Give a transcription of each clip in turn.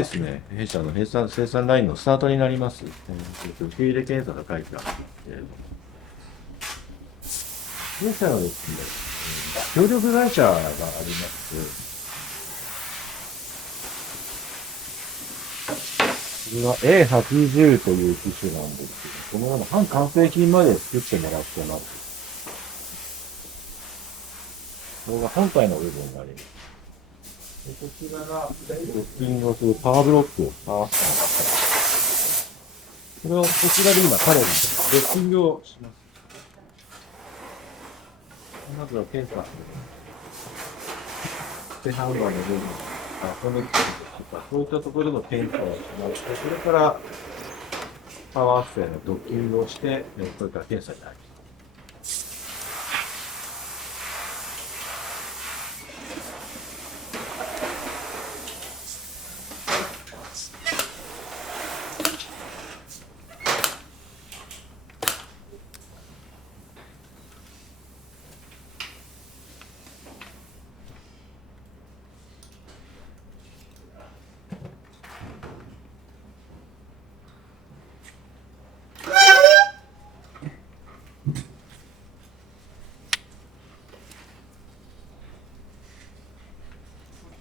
ですね、弊社の生産ラインのスタートになります。受入検査が書いてあるんですけれども、弊社のですね、協力会社があります。これは A80 という機種なんですけど、このような半完成品まで作ってもらってます。これが本体の部分になります。でこちらがドッキングをするパワーブロックをパワースタンド。これをこちらで今彼にドッキングをします。まずは検査する。手販売の部分、コネクトとか、そういったところでの検査をしまして、それからパワーアップへのドッキングをして、それから検査に入ります。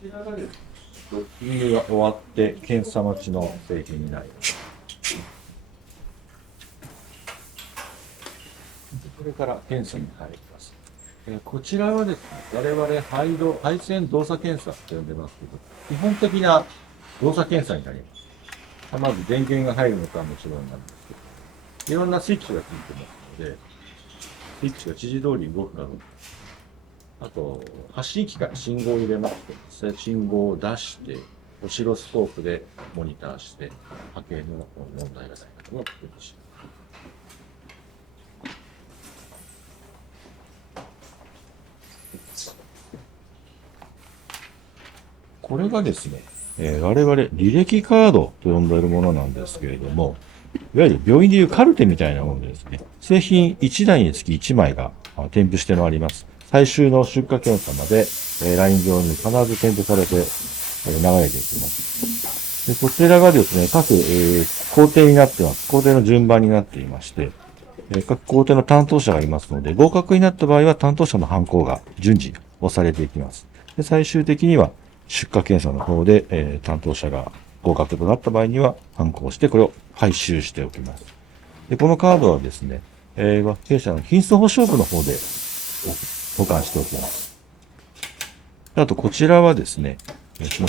こちらがですね、ドッキングが終わって検査待ちの製品になります。これから検査に入ります。こちらはですね、我々配線動作検査と呼んでますけど、基本的な動作検査になります。まず電源が入るのかはもちろんなんですけど、いろんなスイッチがついてますので、スイッチが指示通り動くかどうか。あと、発信機から信号を入れまして、信号を出して、オシロスコープでモニターして、波形の問題がないかというのを確認します。これがですね、我々履歴カードと呼んでいるものなんですけれども、いわゆる病院でいうカルテみたいなものでですね、製品1台につき1枚が添付してまいります。最終の出荷検査まで、ライン上に必ず添付されて、流れていきます。でこちらがですね、各、工程になってます。工程の順番になっていまして、各工程の担当者がいますので、合格になった場合は担当者のハンコが順次押されていきます。で最終的には出荷検査の方で、担当者が合格となった場合にはハンコをして、これを回収しておきます。でこのカードはですね、弊社の品質保証部の方で保管しておきます。あと、こちらはですね、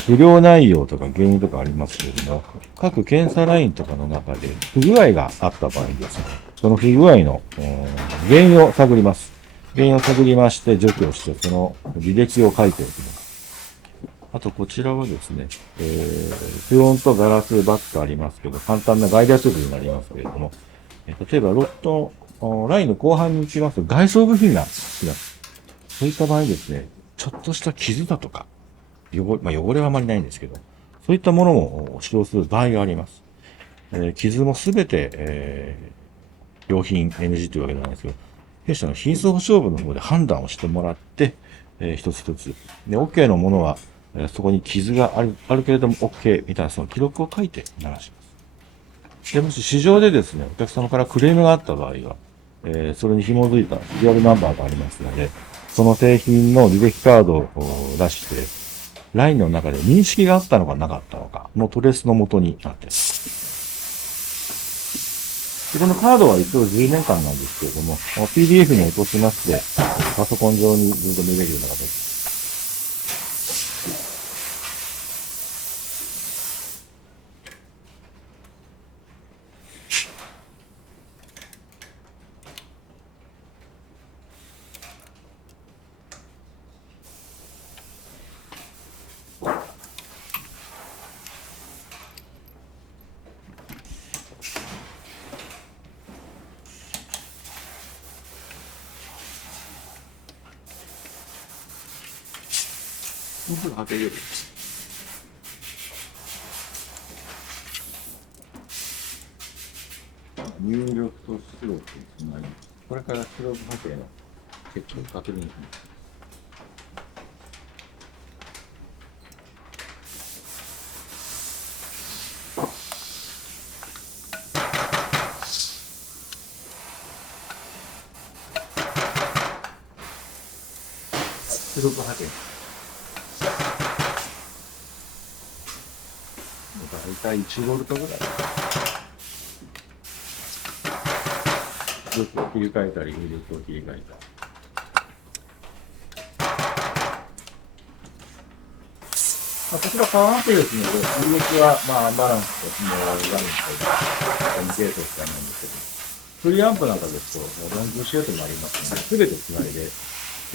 不良内容とか原因とかありますけれども、各検査ラインとかの中で不具合があった場合ですね、その不具合の原因を探ります。原因を探りまして、除去をして、その履歴を書いておきます。あと、こちらはですね、フロントガラスバッグありますけど、簡単なガイダーツールになりますけれども、例えばロット、ラインの後半に行きますと外装部品が好きだ。そういった場合ですね、ちょっとした傷だとか、汚れはあまりないんですけど、そういったものも使用する場合があります。傷もすべて、良品 NG というわけではないですけど、弊社の品質保証部の方で判断をしてもらって、一つ一つ。で、OK のものは、そこに傷があるけれども OK みたいなその記録を書いて流します。で、もし市場でですね、お客様からクレームがあった場合は、それに紐づいたシリアルナンバーがありますので、その製品の履歴カードを出して、ラインの中で認識があったのかなかったのかのトレースの元になっています。このカードは一応10年間なんですけれども、PDF に落としまして、パソコン上にずっと見れるような形です。もうすぐ履けるよ。入力と出力につなぎ、これから出力波形のチェックを確認します。出力波形。大体1ボルトぐらい。出力を切り替えたり、入力を切り替えたり。こちらパワーアップですので、入力はアンバランスと機能があるラインと2系統しかないんですけど、フリーアンプなんかですと、ロングシュートもありますので、すべてつないで、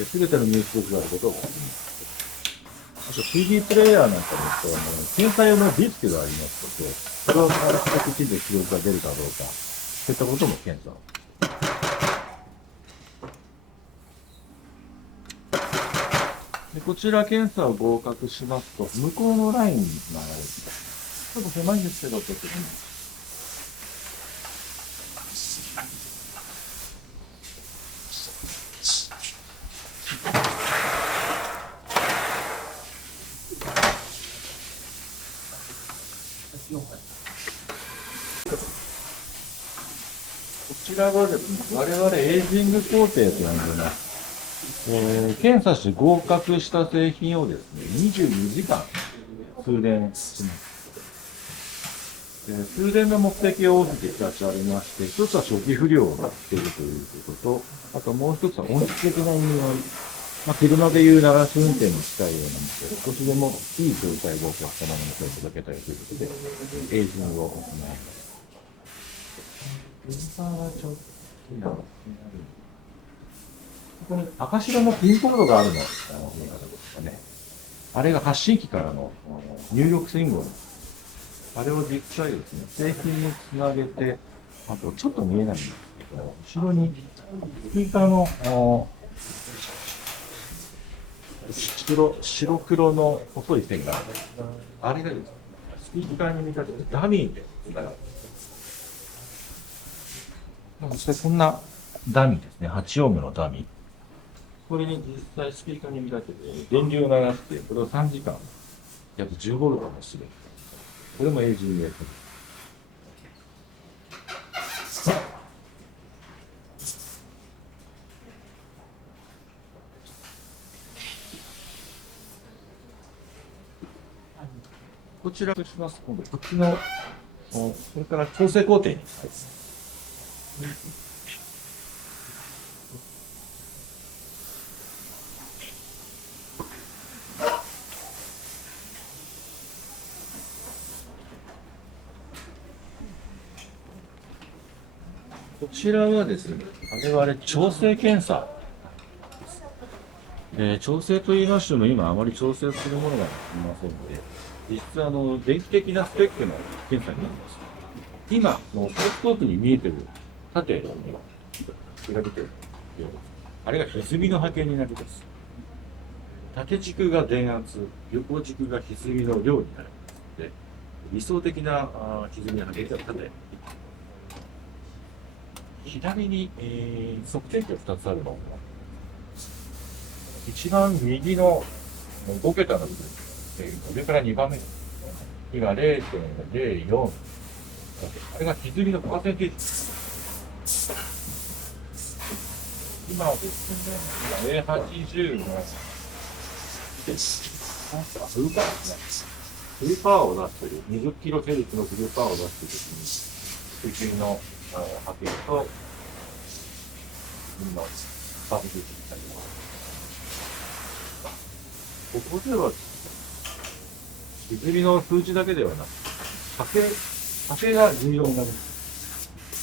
すべての入出力があることを確認します。あと CD プレイヤーなんかですと、検査用のディスクがありますので、それを使ってきちんと記録が出るかどうか、そういったことも検査を。でこちら検査を合格しますと、向こうのラインに流れる。ちょっと狭いんですけど、ちょっとこちらはですね、我々エージング工程と呼んでます。検査して合格した製品をですね、22時間通電します。通電の目的を大きく2つありまして、一つは初期不良をしているということと、あともう一つは音質的な意味合い。車でいう流し運転に近いようなもので、少しでもいい状態をお客様に見せていただけたりということで、エージングを行います。ここに赤白のピンコードがあるの、見え方ですかね。あれが発信機からの入力信号です。あれを実際ですね、製品につなげて、あとちょっと見えないんですけど、後ろにスピーカーの白黒の細い線がある。あれがですね、スピーカーに見立ててダミーでつながる。そしてこんなダミーですね、8オームのダミー。これに実際スピーカーに見立てて電流を流して、これを3時間、約10ボルトもする。これもエージングです。こちらとします。今度こっちの、それから調整工程に。こちらはですね、我々調整検査。調整と言いましても、今あまり調整するものがありませんので、実質電気的なスペックの検査になります。今、のスコープに見えてる縦のが出てるあれが歪みの波形になります。縦軸が電圧、横軸が歪みの量になりますので、理想的な歪みの波形が縦。左に、測定器が2つあるのが、一番右の5桁の部分、上から2番目ですね。が 0.04。あれが歪みのパーセンテージです。今はですね、A80 の、フルパワーですね。フルパワーを出している、20キロヘルツのフルパワーを出しているときに、水の波形と、今、パーセンテージになります。ここでは、歪みの数値だけではなく、波形が重要になります。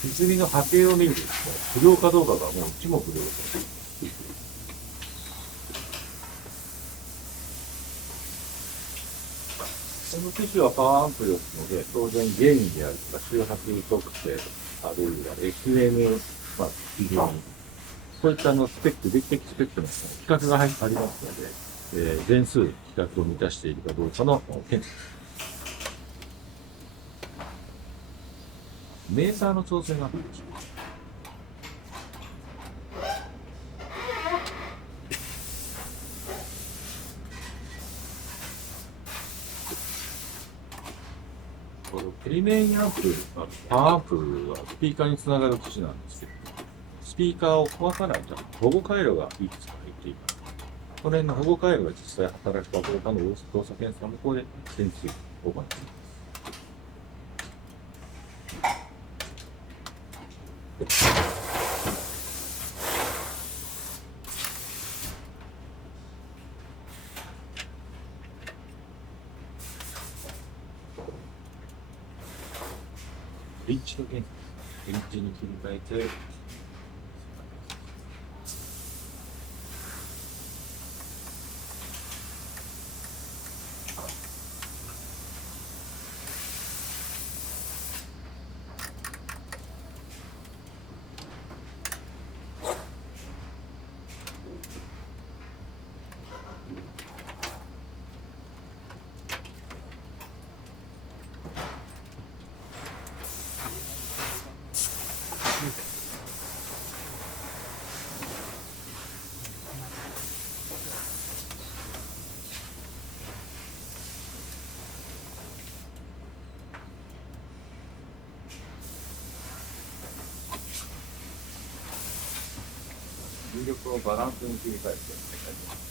歪みの波形を見るとですね、不良かどうかがもう一目瞭然。この機種はパワーアンプですので、当然ゲインであるとか、周波数特性、あるいは FM、非常に、こういったスペック、電気的スペックの規格がありますので、全数規格を満たしているかどうかの検査です。メーターの調整があるんでしょうか。このプリメインアンプ、パワーアンプはスピーカーにつながる機種なんですけど、スピーカーを壊さないために保護回路がいくつか入っています。この辺の保護回路が実際働くかどうかの動作検査もここで先日行っています。リッチの検査、リッチに切り替えて、重力をバランスに切り替えてお願いします。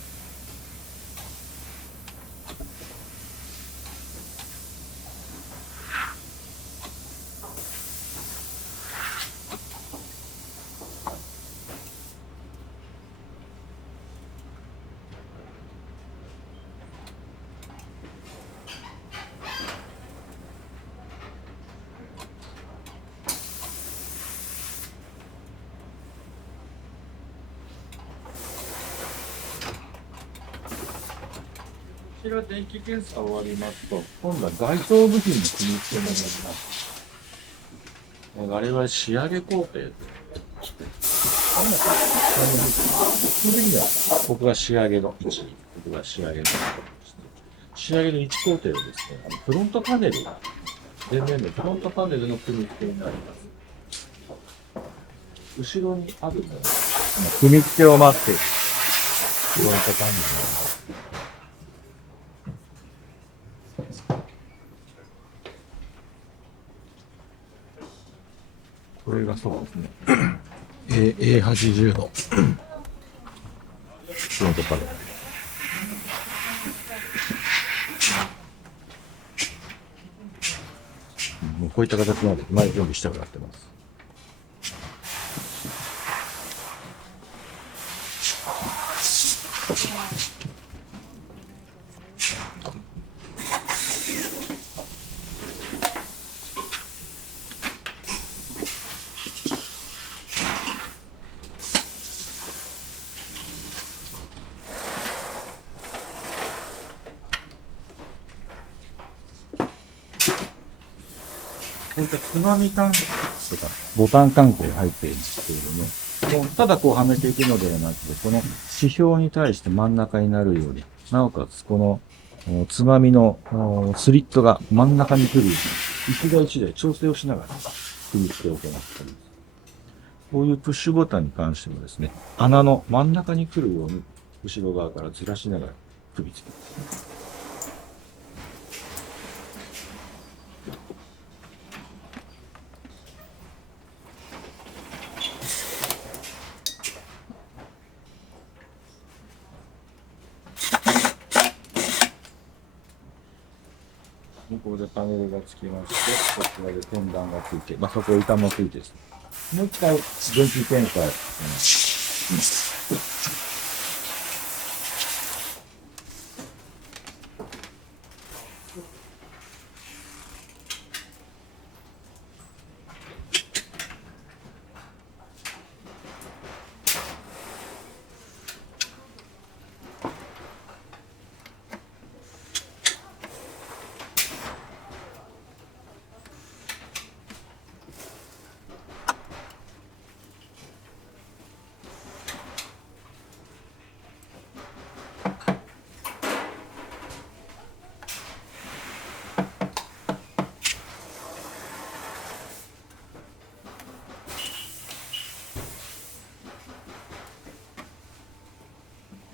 こちら電気検査終わりますと、今度は外装部品の組み付けになります。我々仕上げ工程と。基本的には、ここが仕上げの位置、ここが仕上げの位置。仕上げの位置工程をですね、フロントパネル、前面のフロントパネルの組み付けになります。後ろにあるのは、組み付けを待っているフロントパネルになります。これがそうですね。A80 のフロントパネル。もうこういった形なので前準備してもらってます。こういったつまみタンクとかボタン関係が入っているんですけれども、ただこうはめていくのではなくて、この指標に対して真ん中になるように、なおかつこのつまみのスリットが真ん中に来るように、一台一台調整をしながら組み付けを行っています。こういうプッシュボタンに関してもですね、穴の真ん中に来るように、後ろ側からずらしながら組み付けます。向こうでパネルがつきまして、こちらで天板がついて、そこ板もついてですね。もう一回、電気検査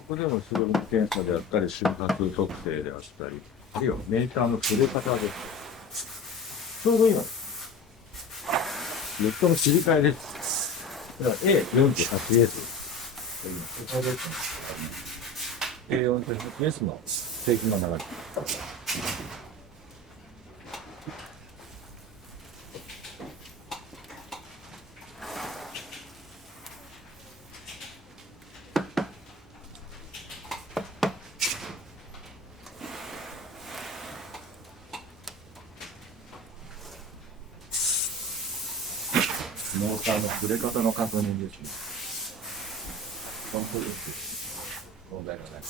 ここでも出力検査であったり、収穫特定であったり、あるいはメーターの振れ方です。ちょうど今、ネットの切り替えです。だから A48S というここですね。A4-S の製品の流れ。モーターの触れ方の確認ですね。本当です。問題がない。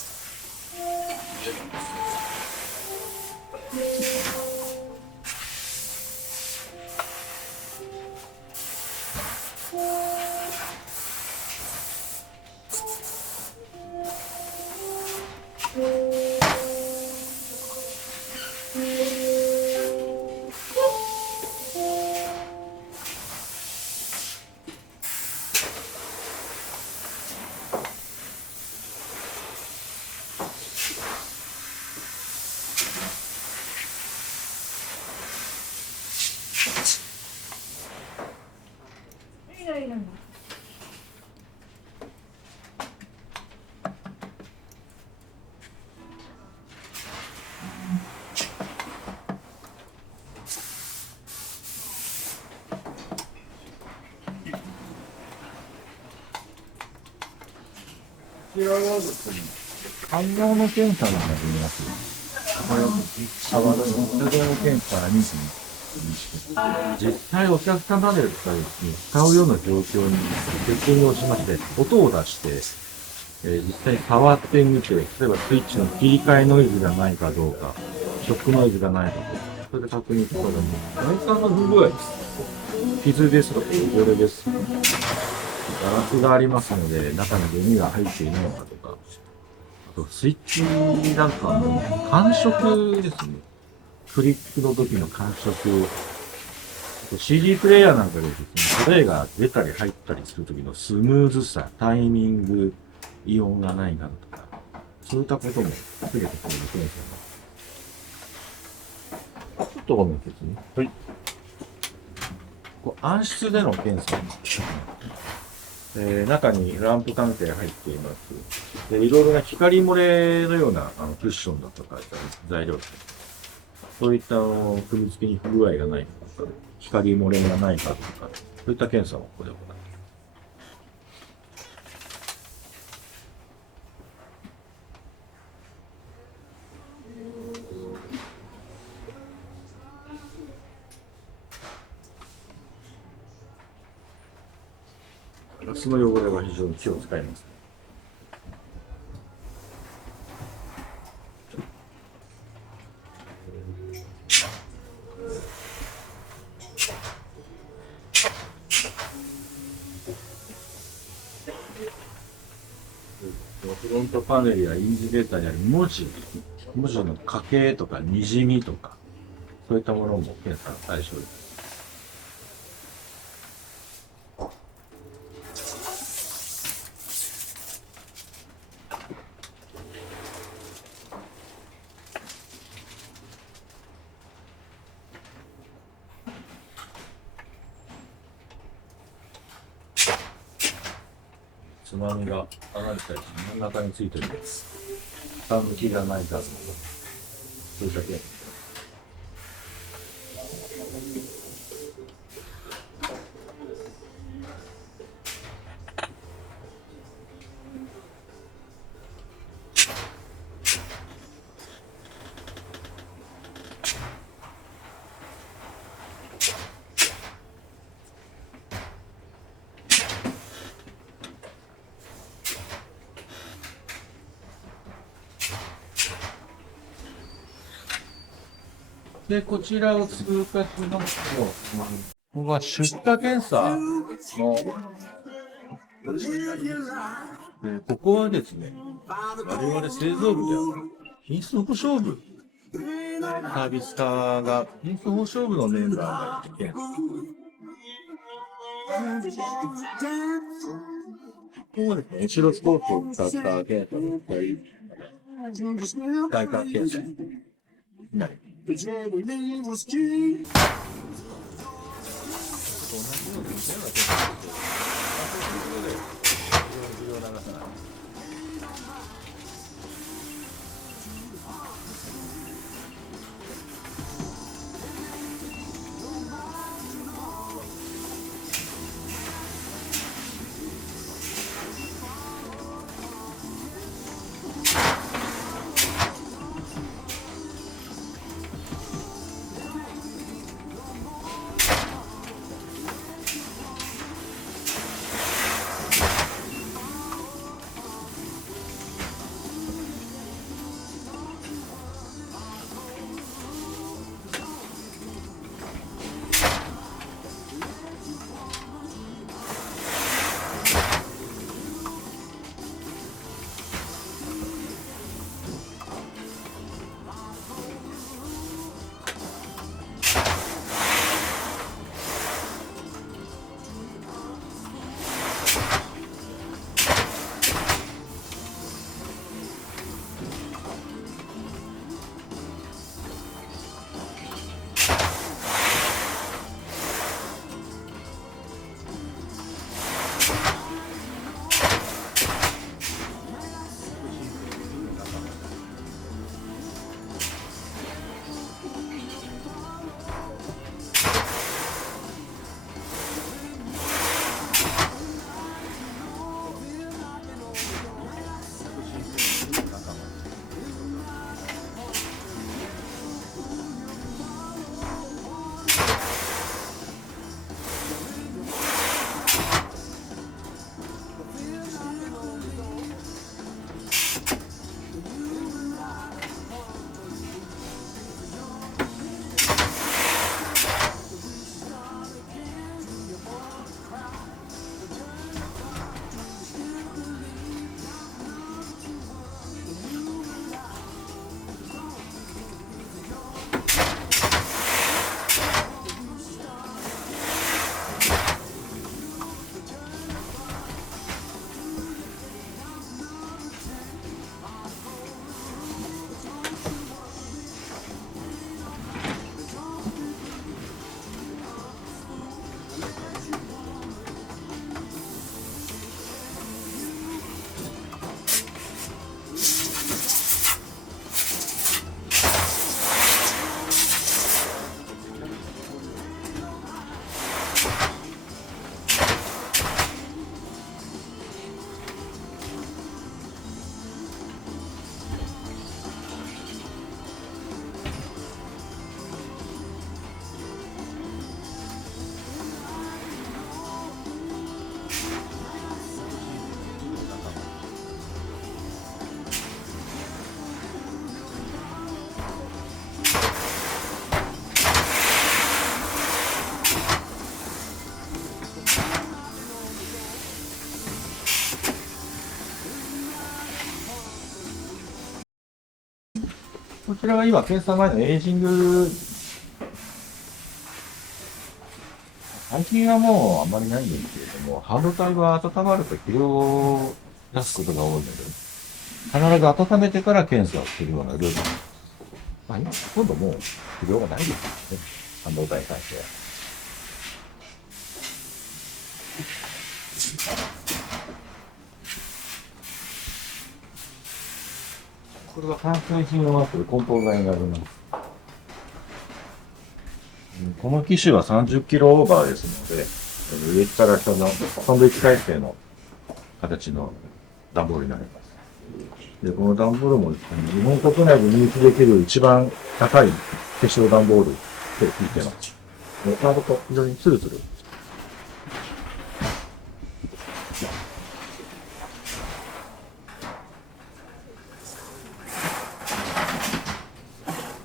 こちらはですね、反応の検査になります。これを触る実動検査に実際お客様でですね、使うような状況にセッティングをしまして、音を出して、実際に触ってみて、例えばスイッチの切り替えノイズがないかどうか、ショックノイズがないかどうか、それで確認するのも、内観の不具合です。傷ですとか、汚れです。ガラスがありますので、中にゴミが入っていないのかとか、あとスイッチなんかの感触ですね。クリックの時の感触。CD プレイヤーなんかでですね、プレイが出たり入ったりする時のスムーズさ、タイミング、異音がないかとか、そういったこともすべてこれで検査になります。ちょっとごめんですね。はい。暗室での検査です。中にランプ関係入っています。で、いろいろな光漏れのようなクッションだとか材料です。そういった組み付けに不具合がないかとか、光漏れがないかとか、そういった検査をここで行います。ガラスの汚れは非常に気を使います。フロントパネルやインジゲーターにある文字の欠けとか滲みとか、そういったものも検査の対象です。つまみが離れたり真ん中についてるやつ、下向きがないかとか、そういった検査。で、こちらを通過しますと、ここが出荷検査の、ここはですね、我々製造部では品質保証部、サービス課が品質保証部のメンバーがいて、ここはですね、後ろスコープを使った検査だったり、外観検査になります。同じような検査をして、非常に重要な話なんです。こちらは今、検査前のエイジング、最近はもうあんまりないんですけれども、半導体は温まると疲労を出すことが多いので、必ず温めてから検査をするようなルールなんです。まあ今、ほとんどもう疲労がないですよね。半導体に関しては。これは完成品を待ってる梱包材になります。この機種は30キロオーバーですので、上から下のサンドイッチ体制の形の段ボールになります。で、この段ボールもですね、日本国内で入手できる一番高い化粧段ボールと聞いてます。カードと非常にツルツル。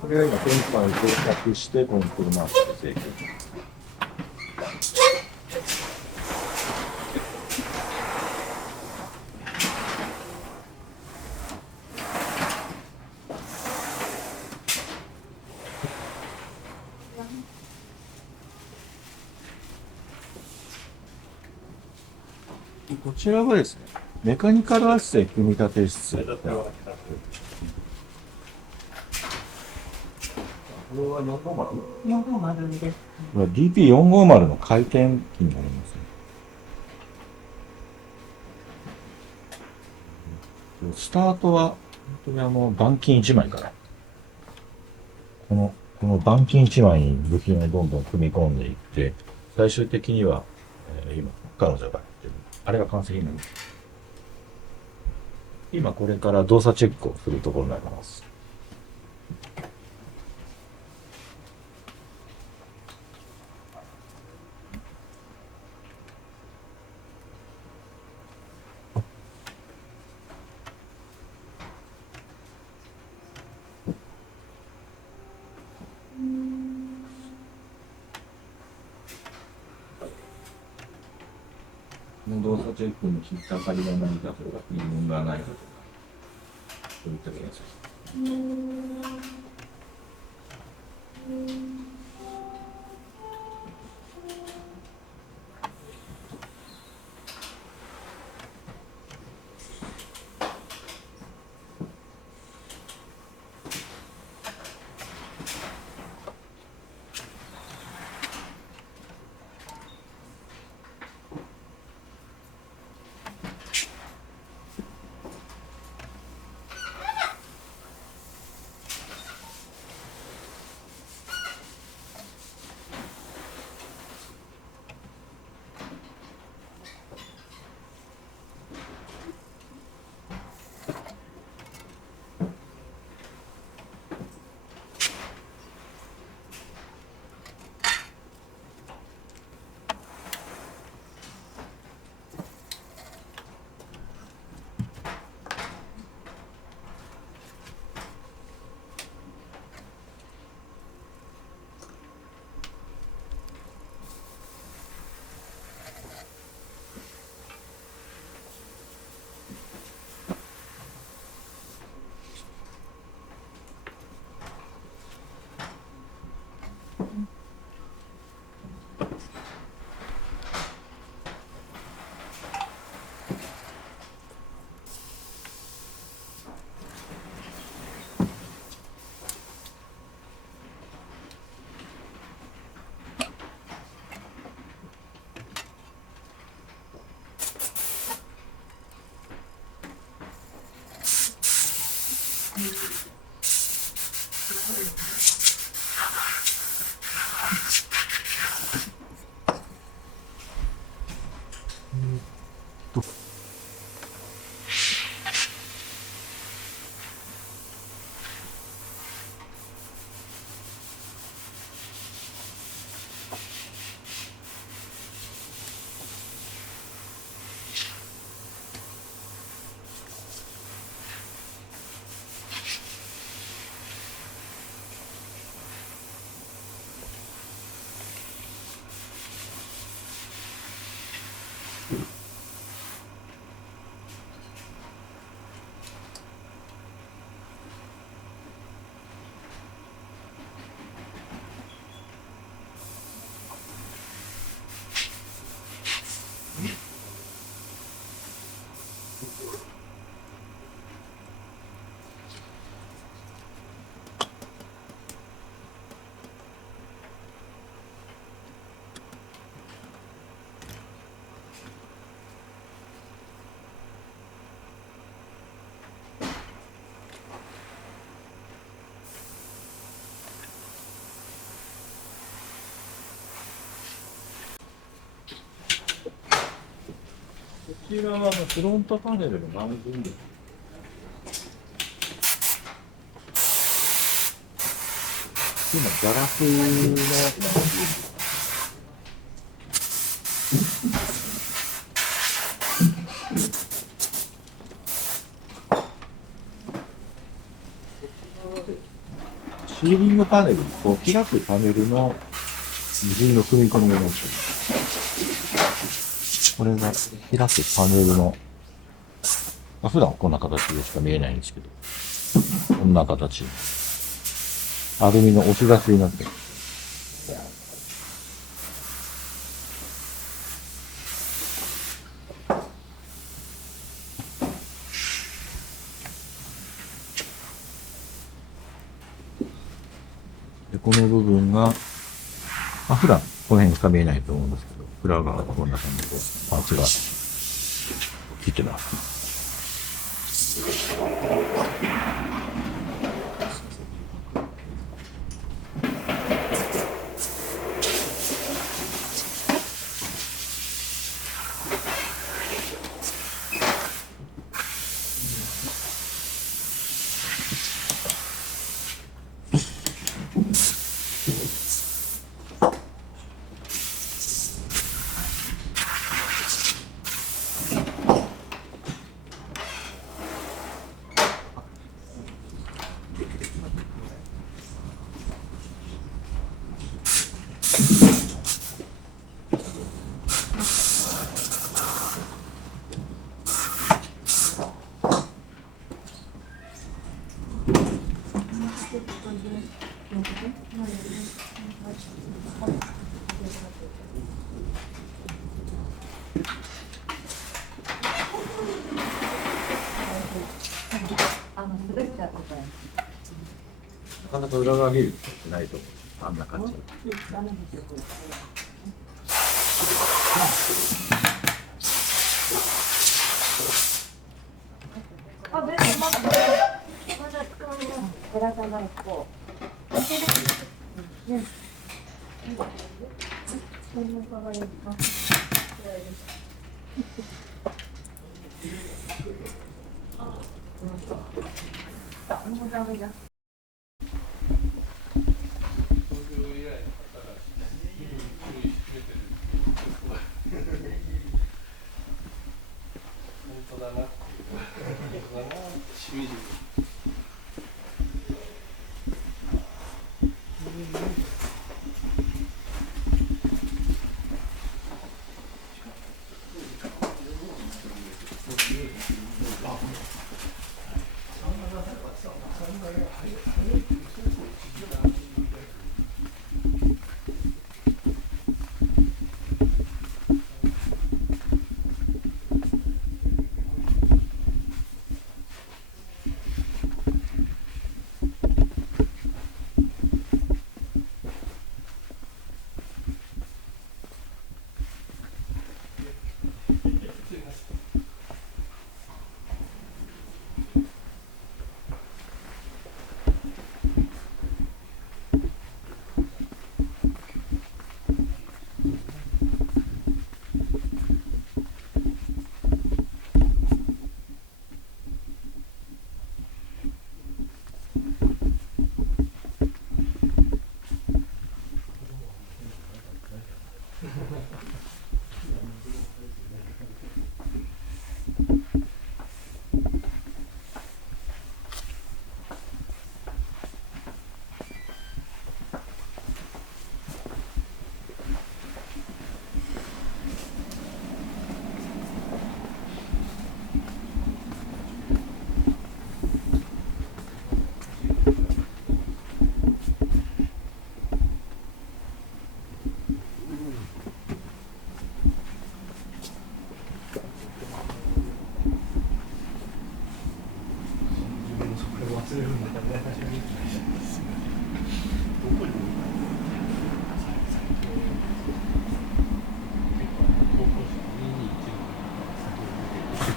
これが今、店舗に到着して、コントロールマークで請求。こちらはですね、メカニカル圧製組み立て室。これは450？ 450です。これは DP450 の回転機になりますね。スタートは、本当に板金1枚から、この板金1枚に部品をどんどん組み込んでいって、最終的には、今、彼女がやってる。あれが完成品なんです。今これから動作チェックをするところになります。動作チェックに引っかかりがないかとか、疑問がないかとか、そういった検査。こちらはフロントパネルのマウントです。今、ガラスのやつがシーリングパネル、こう開くパネルの部品の組み込みがなってます。これが開くパネルの、普段はこんな形でしか見えないんですけど、こんな形。アルミの押し出しになってます。で、この部分が、普段この辺しか見えないと思うんですけど、裏側がこんな感じでパーツが切ってます。なかなか裏側見るってないと思う。あんな感じ。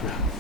した。